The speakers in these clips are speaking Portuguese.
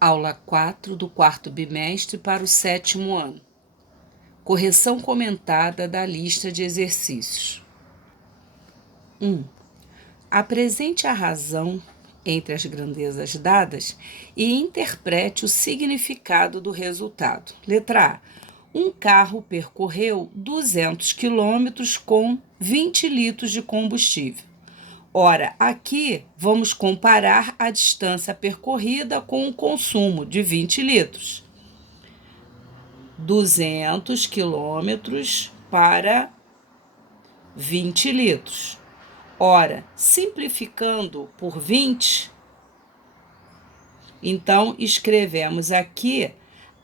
Aula 4 do quarto bimestre para o 7º ano. Correção comentada da lista de exercícios. 1. Apresente a razão entre as grandezas dadas e interprete o significado do resultado. Letra A. Um carro percorreu 200 quilômetros com 20 litros de combustível. Ora, aqui vamos comparar a distância percorrida com o consumo de 20 litros. 200 quilômetros para 20 litros. Ora, simplificando por 20, então escrevemos aqui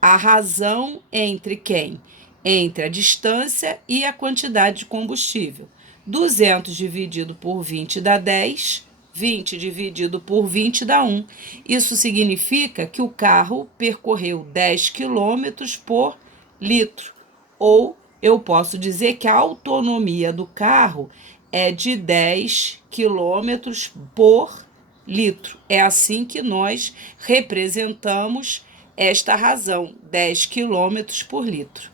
a razão entre quem? Entre a distância e a quantidade de combustível. 200 dividido por 20 dá 10, 20 dividido por 20 dá 1. Isso significa que o carro percorreu 10 quilômetros por litro. Ou eu posso dizer que a autonomia do carro é de 10 quilômetros por litro. É assim que nós representamos esta razão, 10 quilômetros por litro.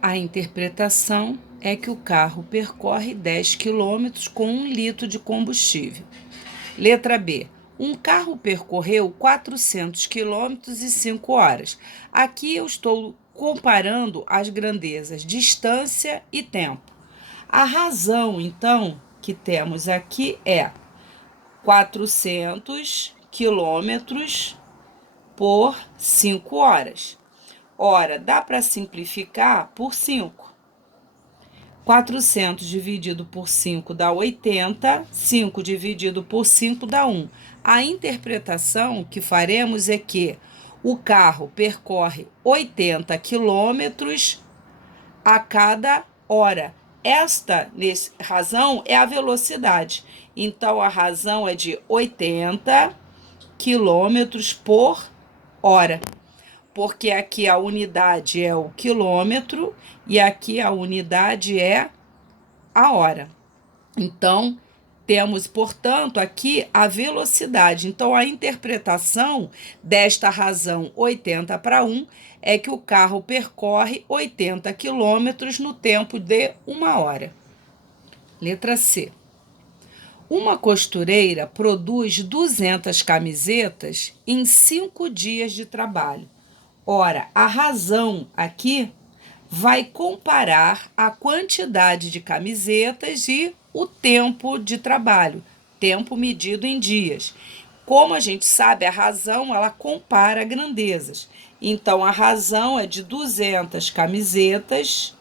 A interpretação é que o carro percorre 10 quilômetros com 1 litro de combustível. Letra B. Um carro percorreu 400 quilômetros em 5 horas. Aqui eu estou comparando as grandezas distância e tempo. A razão, então, que temos aqui é 400 quilômetros por 5 horas. Ora, dá para simplificar por 5. 400 dividido por 5 dá 80, 5 dividido por 5 dá 1. A interpretação que faremos é que o carro percorre 80 quilômetros a cada hora. Esta razão é a velocidade. Então, a razão é de 80 quilômetros por hora. Porque aqui a unidade é o quilômetro e aqui a unidade é a hora. Então, temos, portanto, aqui a velocidade. Então, a interpretação desta razão 80 para 1 é que o carro percorre 80 quilômetros no tempo de 1 hora. Letra C. Uma costureira produz 200 camisetas em 5 dias de trabalho. Ora, a razão aqui vai comparar a quantidade de camisetas e o tempo de trabalho, tempo medido em dias. Como a gente sabe, a razão ela compara grandezas. Então, a razão é de 200 camisetas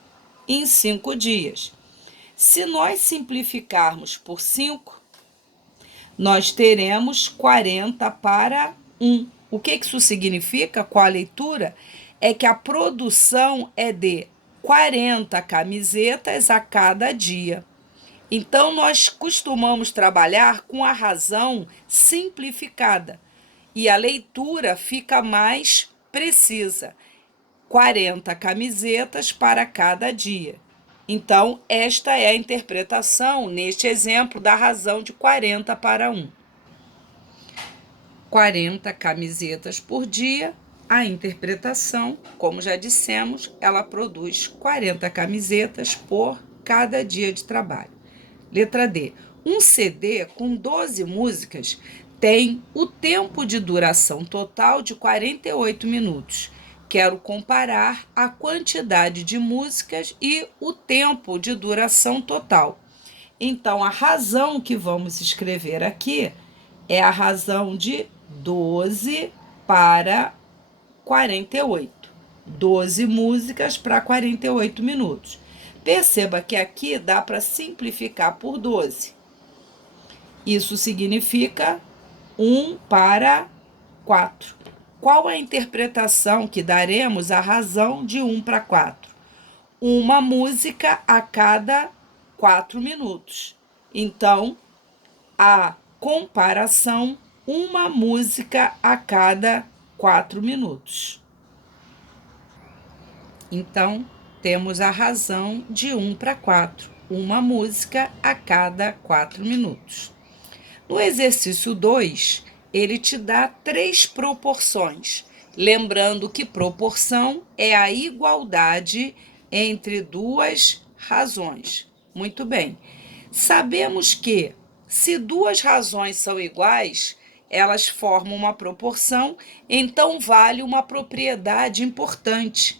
em 5 dias. Se nós simplificarmos por 5, nós teremos 40 para 1. O que isso significa com a leitura? É que a produção é de 40 camisetas a cada dia. Então, nós costumamos trabalhar com a razão simplificada e a leitura fica mais precisa. 40 camisetas para cada dia. Então, esta é a interpretação, neste exemplo, da razão de 40 para 1. 40 camisetas por dia, a interpretação, como já dissemos, ela produz 40 camisetas por cada dia de trabalho. Letra D. Um CD com 12 músicas tem o tempo de duração total de 48 minutos. Quero comparar a quantidade de músicas e o tempo de duração total. Então, a razão que vamos escrever aqui é a razão de 12 para 48. 12 músicas para 48 minutos. Perceba que aqui dá para simplificar por 12. Isso significa 1 para 4. Qual a interpretação que daremos à razão de 1 para 4? Uma música a cada 4 minutos. Então, a comparação, uma música a cada 4 minutos. Então, temos a razão de 1 para 4, uma música a cada 4 minutos. No exercício 2, ele te dá 3 proporções. Lembrando que proporção é a igualdade entre duas razões. Muito bem. Sabemos que, se duas razões são iguais, elas formam uma proporção, então vale uma propriedade importante,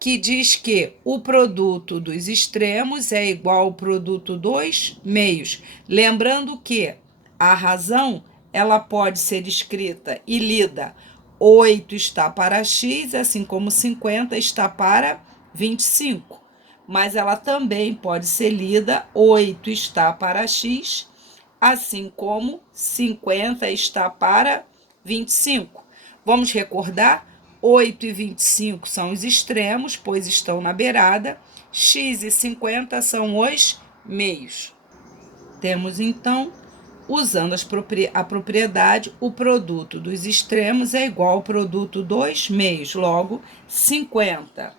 que diz que o produto dos extremos é igual ao produto dos meios. Lembrando que a razão ela pode ser escrita e lida 8 está para x, assim como 50 está para 25. Mas ela também pode ser lida 8 está para x, assim como 50 está para 25. Vamos recordar? 8 e 25 são os extremos, pois estão na beirada. X e 50 são os meios. Temos, então, usando a propriedade, o produto dos extremos é igual ao produto dos meios. Logo, 50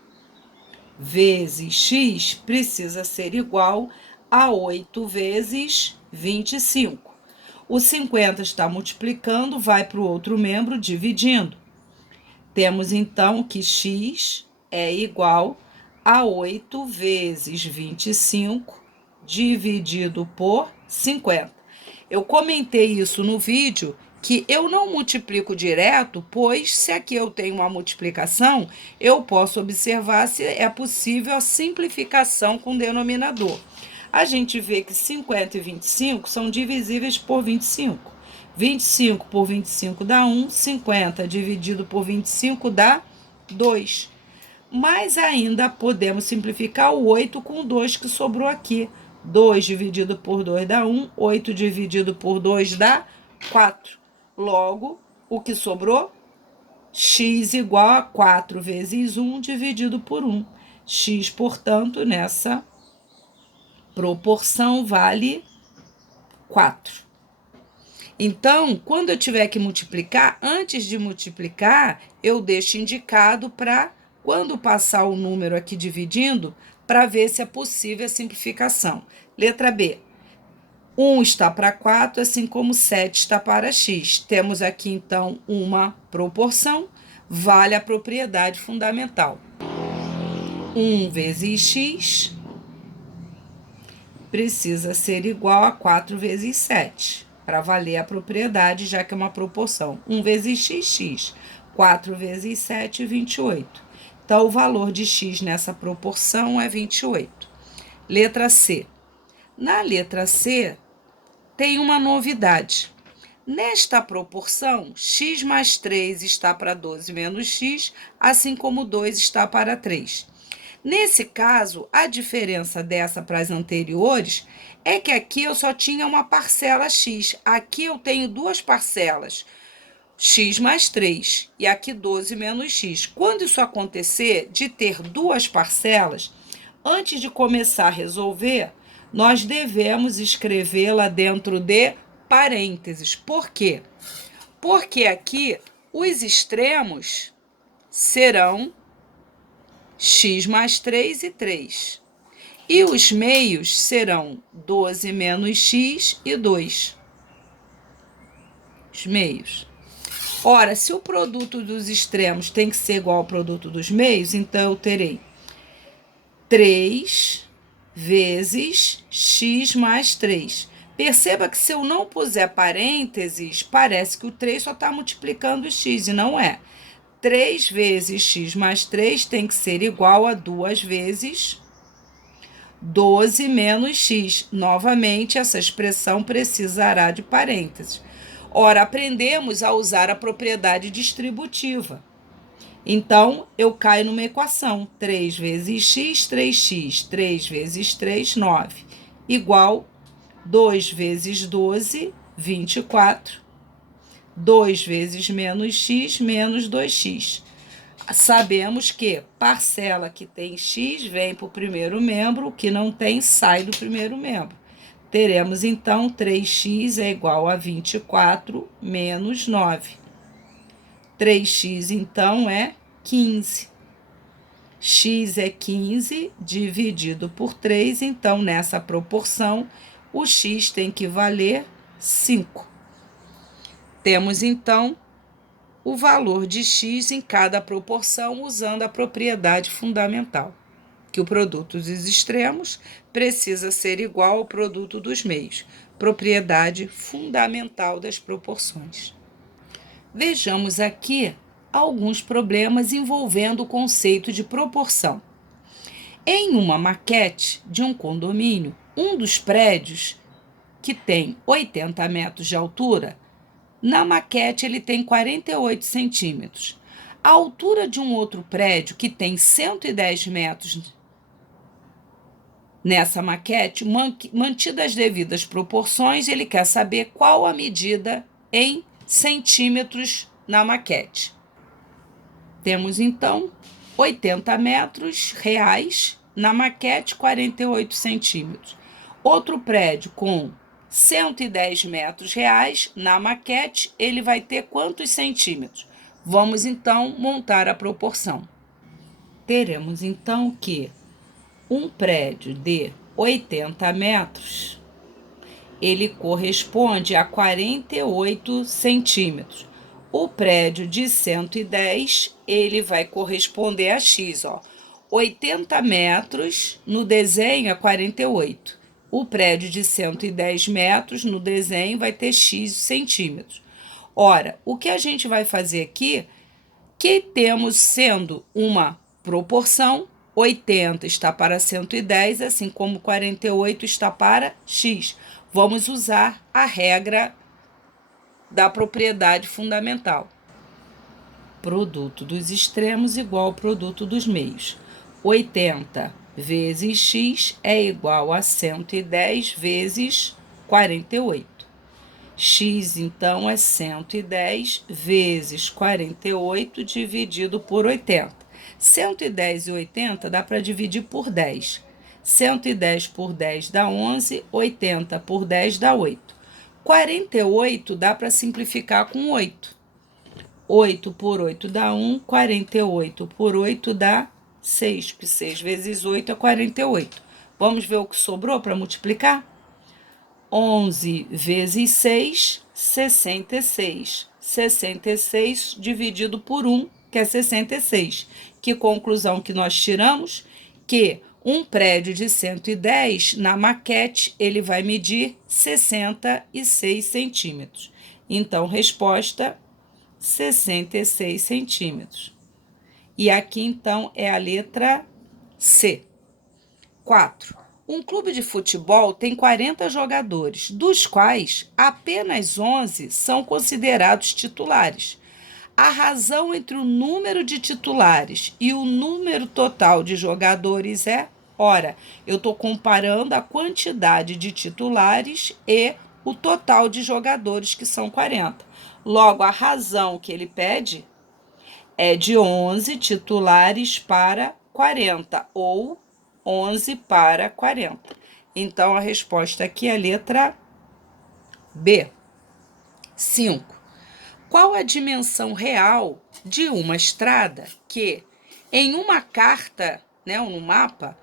vezes x precisa ser igual a 8 vezes 25. O 50 está multiplicando, vai para o outro membro dividindo. Temos, então, que x é igual a 8 vezes 25 dividido por 50. Eu comentei isso no vídeo, que eu não multiplico direto, pois se aqui eu tenho uma multiplicação, eu posso observar se é possível a simplificação com denominador. A gente vê que 50 e 25 são divisíveis por 25. 25 por 25 dá 1, 50 dividido por 25 dá 2. Mas ainda podemos simplificar o 8 com o 2 que sobrou aqui. 2 dividido por 2 dá 1, 8 dividido por 2 dá 4. Logo, o que sobrou? X igual a 4 vezes 1 dividido por 1. X, portanto, nessa proporção vale 4. Então, quando eu tiver que multiplicar, antes de multiplicar, eu deixo indicado para, quando passar o número aqui dividindo, para ver se é possível a simplificação. Letra B. 1 está para 4, assim como 7 está para x. Temos aqui, então, uma proporção, vale a propriedade fundamental. 1 vezes x precisa ser igual a 4 vezes 7. Para valer a propriedade, já que é uma proporção. 1 vezes x, x. 4 vezes 7, 28. Então, o valor de x nessa proporção é 28. Letra C. Na letra C, tem uma novidade. Nesta proporção, x mais 3 está para 12 menos x, assim como 2 está para 3. Nesse caso, a diferença dessa para as anteriores é que aqui eu só tinha uma parcela x. Aqui eu tenho duas parcelas, x mais 3, e aqui 12 menos x. Quando isso acontecer, de ter duas parcelas, antes de começar a resolver, nós devemos escrevê-la dentro de parênteses. Por quê? Porque aqui os extremos serão x mais 3 e 3. E os meios serão 12 menos x e 2. Os meios. Ora, se o produto dos extremos tem que ser igual ao produto dos meios, então eu terei 3 vezes x mais 3. Perceba que se eu não puser parênteses, parece que o 3 só está multiplicando o x, e não é. 3 vezes x mais 3 tem que ser igual a 2 vezes 12 menos x. Novamente, essa expressão precisará de parênteses. Ora, aprendemos a usar a propriedade distributiva. Então, eu caio numa equação. 3 vezes x, 3x. 3 vezes 3, 9. Igual 2 vezes 12, 24. 2 vezes menos x, menos 2x. Sabemos que parcela que tem x vem para o primeiro membro, o que não tem sai do primeiro membro. Teremos, então, 3x é igual a 24 menos 9. 3x, então, é 15. X é 15 dividido por 3, então, nessa proporção, o x tem que valer 5. Temos, então, o valor de x em cada proporção usando a propriedade fundamental, que o produto dos extremos precisa ser igual ao produto dos meios, propriedade fundamental das proporções. Vejamos aqui alguns problemas envolvendo o conceito de proporção. Em uma maquete de um condomínio, um dos prédios, que tem 80 metros de altura, na maquete ele tem 48 centímetros. A altura de um outro prédio, que tem 110 metros nessa maquete, mantidas as devidas proporções, ele quer saber qual a medida em centímetros na maquete. Temos, então, 80 metros reais, na maquete 48 centímetros. Outro prédio com 110 metros reais, na maquete ele vai ter quantos centímetros? Vamos, então, montar a proporção. Teremos, então, que um prédio de 80 metros, ele corresponde a 48 centímetros. O prédio de 110, ele vai corresponder a x, ó. 80 metros no desenho é 48. O prédio de 110 metros no desenho vai ter x centímetros. Ora, o que a gente vai fazer aqui, que temos sendo uma proporção, 80 está para 110, assim como 48 está para x. Vamos usar a regra da propriedade fundamental. Produto dos extremos igual ao produto dos meios. 80 vezes x é igual a 110 vezes 48. X, então, é 110 vezes 48 dividido por 80. 110 e 80 dá para dividir por 10. 110 por 10 dá 11, 80 por 10 dá 8. 48 dá para simplificar com 8. 8 por 8 dá 1, 48 por 8 dá 6, porque 6 vezes 8 é 48. Vamos ver o que sobrou para multiplicar? 11 vezes 6, 66. 66 dividido por 1, que é 66. Que conclusão que nós tiramos? Que um prédio de 110, na maquete, ele vai medir 66 centímetros. Então, resposta, 66 centímetros. E aqui, então, é a letra C. 4. Um clube de futebol tem 40 jogadores, dos quais apenas 11 são considerados titulares. A razão entre o número de titulares e o número total de jogadores é, ora, eu estou comparando a quantidade de titulares e o total de jogadores, que são 40. Logo, a razão que ele pede é de 11 titulares para 40, ou 11 para 40. Então, a resposta aqui é a letra B. 5. Qual a dimensão real de uma estrada que, em uma carta, né, ou no mapa,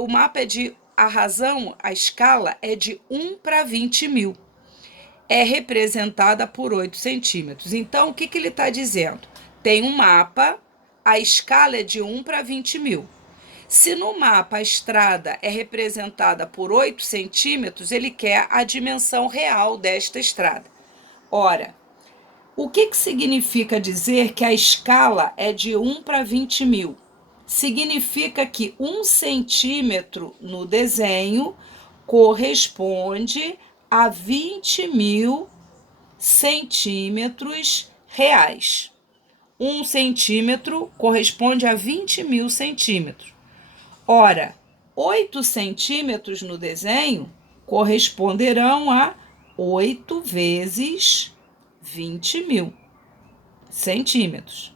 o mapa é de, a razão, a escala é de 1 para 20 mil. É representada por 8 centímetros. Então, o que ele está dizendo? Tem um mapa, a escala é de 1 para 20 mil. Se no mapa a estrada é representada por 8 centímetros, ele quer a dimensão real desta estrada. Ora, o que significa dizer que a escala é de 1 para 20 mil? Significa que 1 centímetro no desenho corresponde a 20 mil centímetros reais. 1 centímetro corresponde a 20 mil centímetros. Ora, 8 centímetros no desenho corresponderão a 8 vezes 20 mil centímetros.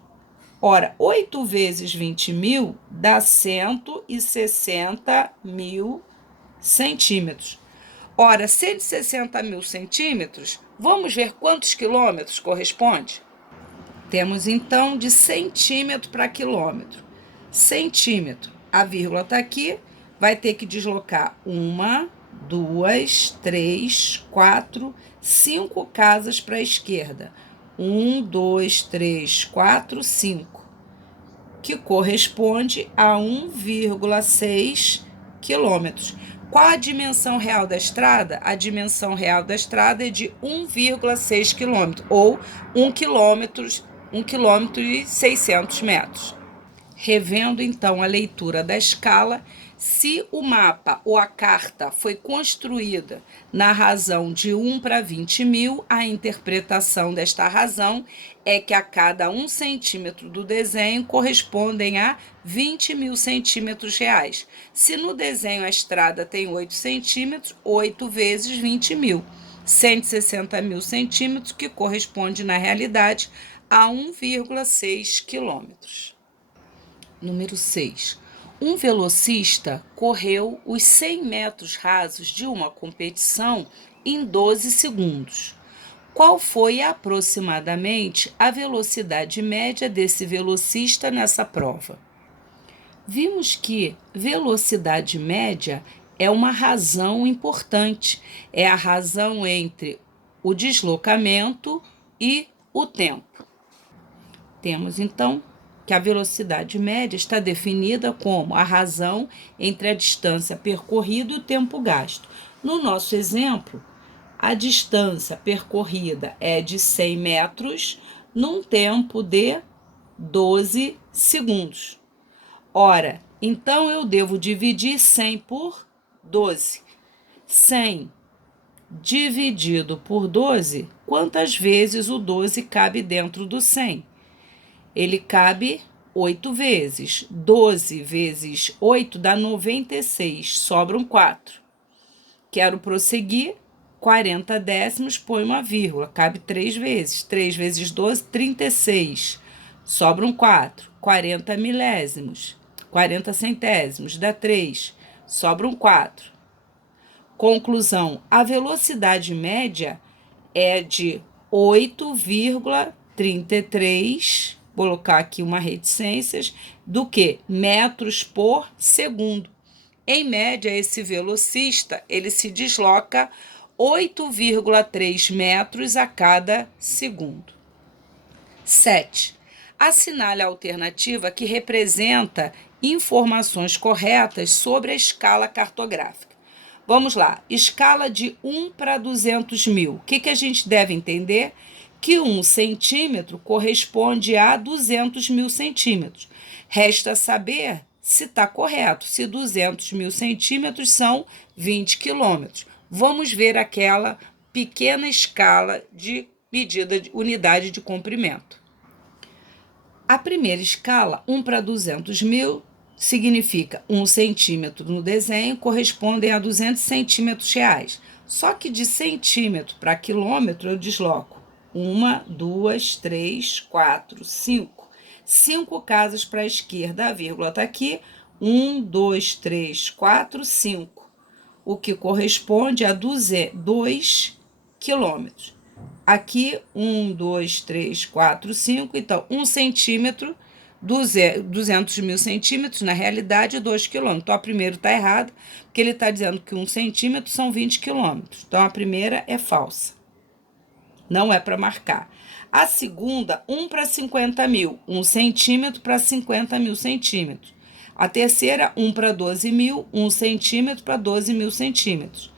Ora, 8 vezes 20 mil dá 160 mil centímetros. Ora, 160 mil centímetros, vamos ver quantos quilômetros corresponde? Temos, então, de centímetro para quilômetro. Centímetro, a vírgula está aqui, vai ter que deslocar 1, 2, 3, 4, 5 casas para a esquerda. 1, 2, 3, 4, 5, que corresponde a 1,6 quilômetros. Qual a dimensão real da estrada? A dimensão real da estrada é de 1,6 quilômetros, ou 1 quilômetro e 600 metros. Revendo, então, a leitura da escala, se o mapa ou a carta foi construída na razão de 1 para 20 mil, a interpretação desta razão é que a cada 1 centímetro do desenho correspondem a 20 mil centímetros reais. Se no desenho a estrada tem 8 centímetros, 8 vezes 20 mil. 160 mil centímetros, que corresponde, na realidade, a 1,6 quilômetros. Número 6. Um velocista correu os 100 metros rasos de uma competição em 12 segundos. Qual foi aproximadamente a velocidade média desse velocista nessa prova? Vimos que velocidade média é uma razão importante, é a razão entre o deslocamento e o tempo. Temos, então, que a velocidade média está definida como a razão entre a distância percorrida e o tempo gasto. No nosso exemplo, a distância percorrida é de 100 metros num tempo de 12 segundos. Ora, então eu devo dividir 100 por 12. 100 dividido por 12, quantas vezes o 12 cabe dentro do 100? Ele cabe 8 vezes. 12 vezes 8 dá 96, sobram 4. Quero prosseguir, 40 décimos, põe uma vírgula, cabe 3 vezes. 3 vezes 12, 36, sobram 4. 40 milésimos, 40 centésimos, dá 3, sobram 4. Conclusão, a velocidade média é de 8,33, colocar aqui uma reticências, do que metros por segundo. Em média, esse velocista, ele se desloca 8,3 metros a cada segundo. 7. Assinale a alternativa que representa informações corretas sobre a escala cartográfica. Vamos lá, escala de 1 para 200 mil. O que a gente deve entender? Que 1 centímetro corresponde a 200 mil centímetros. Resta saber se está correto, se 200 mil centímetros são 20 quilômetros. Vamos ver aquela pequena escala de medida de unidade de comprimento. A primeira escala, 1 para 200 mil, significa 1 centímetro no desenho, correspondem a 200 centímetros reais. Só que de centímetro para quilômetro eu desloco 1, 2, 3, 4, 5. 5 casas para a esquerda, a vírgula está aqui. 1, 2, 3, 4, 5. O que corresponde a 2 quilômetros. Aqui, 1, 2, 3, 4, 5. Então, 1 centímetro, 200 mil centímetros, na realidade, 2 quilômetros. Então, a primeira está errada, porque ele está dizendo que 1 centímetro são 20 quilômetros. Então, a primeira é falsa. Não é para marcar. A segunda, 1 para 50 mil. 1 centímetro para 50 mil centímetros. A terceira, 1 para 12 mil. 1 centímetro para 12 mil centímetros.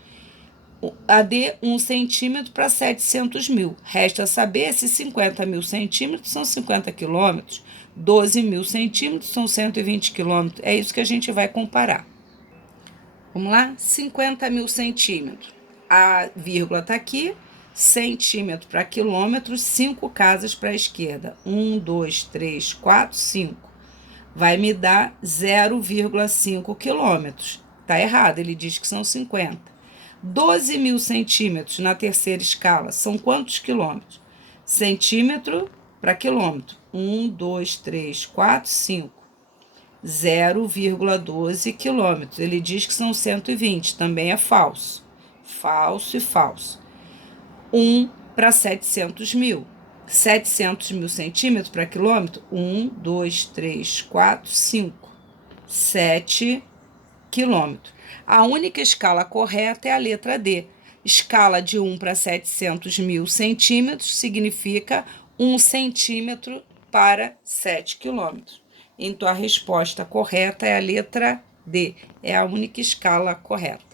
A D, 1 centímetro para 700 mil. Resta saber se 50 mil centímetros são 50 quilômetros. 12 mil centímetros são 120 quilômetros. É isso que a gente vai comparar. Vamos lá? 50 mil centímetros. A vírgula está aqui. Centímetro para quilômetro, 5 casas para a esquerda. 1, 2, 3, 4, 5. Vai me dar 0,5 quilômetros. Está errado, ele diz que são 50. 12 mil centímetros na terceira escala são quantos quilômetros? Centímetro para quilômetro. 1, 2, 3, 4, 5. 0,12 quilômetros. Ele diz que são 120, também é falso. Falso e falso. 1 para 700 mil. 700 mil centímetros para quilômetro. 1, 2, 3, 4, 5. 7 quilômetro. A única escala correta é a letra D. Escala de 1 para 700 mil centímetros significa 1 centímetro para 7 quilômetros. Então, a resposta correta é a letra D. É a única escala correta.